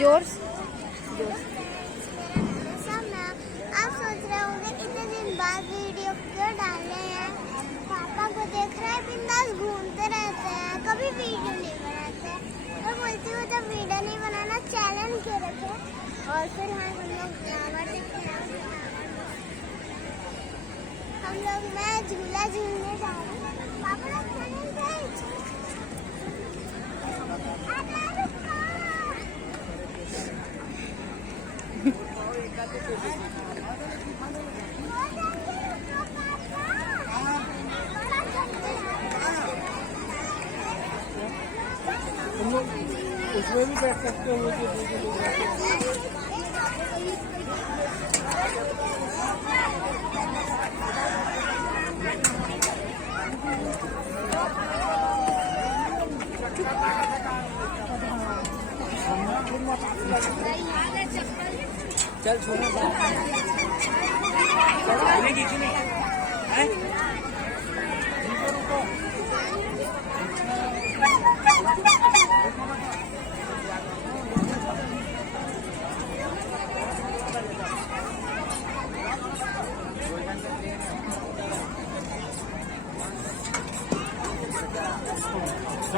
जोर आप सोच रहे होंगे इतने दिन बाद वीडियो क्यों डाल रहे हैं। पापा को देख रहे हैं बिंदास घूमते रहते हैं, कभी वीडियो नहीं बनाते। तो बोलती हूँ जब वीडियो नहीं बनाना चैलेंज क्यों रखे। और फिर हम लोग मैं झूला झूलने जा रही हूँ। पापा लोग उसमें भी बैठ सकते हो। चल छोड़ो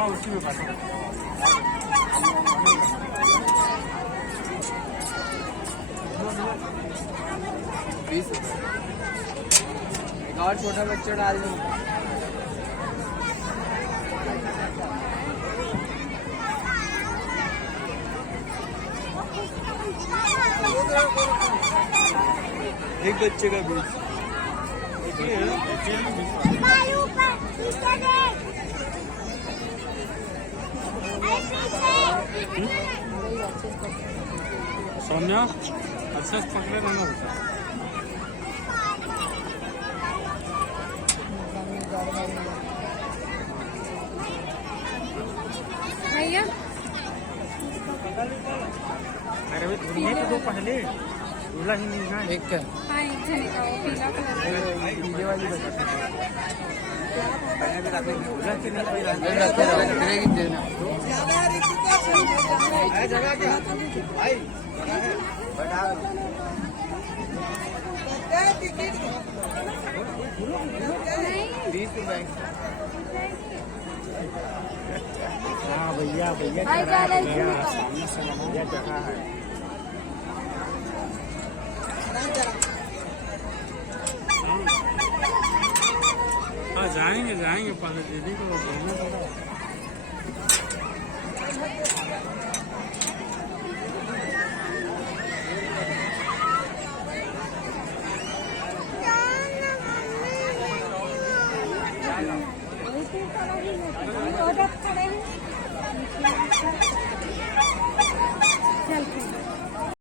उसी में बैठो। एक और छोटा बच्चा डाल दो। एक बच्चे का बीच सौम्या अच्छा पकड़े रहना होता। भैया अरे भाई धुलने के दो पहले दूल्हा ही नहीं है एक क्या। हाँ एक जने का वो पीला कलर पीले वाली बता जगह क्या भाई 20 रुपए। हाँ भैया भैया सामने से भैया जगह है। हाँ जाएंगे जाएंगे पहले दीदी को बोलना पड़ा।